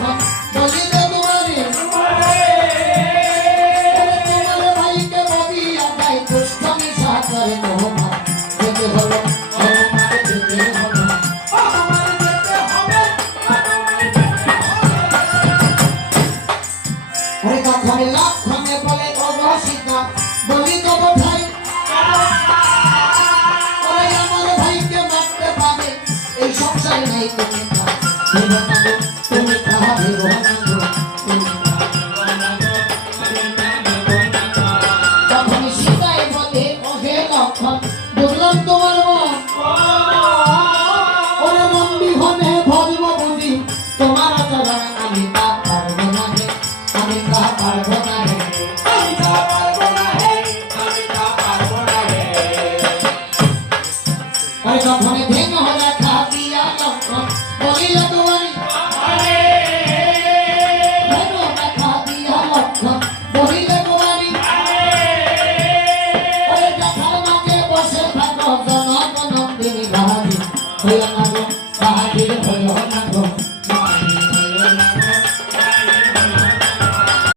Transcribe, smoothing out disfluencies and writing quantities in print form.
লক্ষণ বলিলে তোমারে তোমার ভাইকে বলিয়া যায় দুষ্টমি সাগরে তোমার যেতে হলো তোমার যেতে হলো ওরে তখন লক্ষণে বলে অবসিতা বলি তো ভাই ওরে আমার ভাইকে মারতে পারে এই সংসারে নাই তুমি তুমি কাহা ভেবো তখন সীতাই বলে ওহে লক্ষণ বুঝলাম তোমার মন ওরে মন বিহনে ভজব বুঝি তোমার চরণ আমি পাব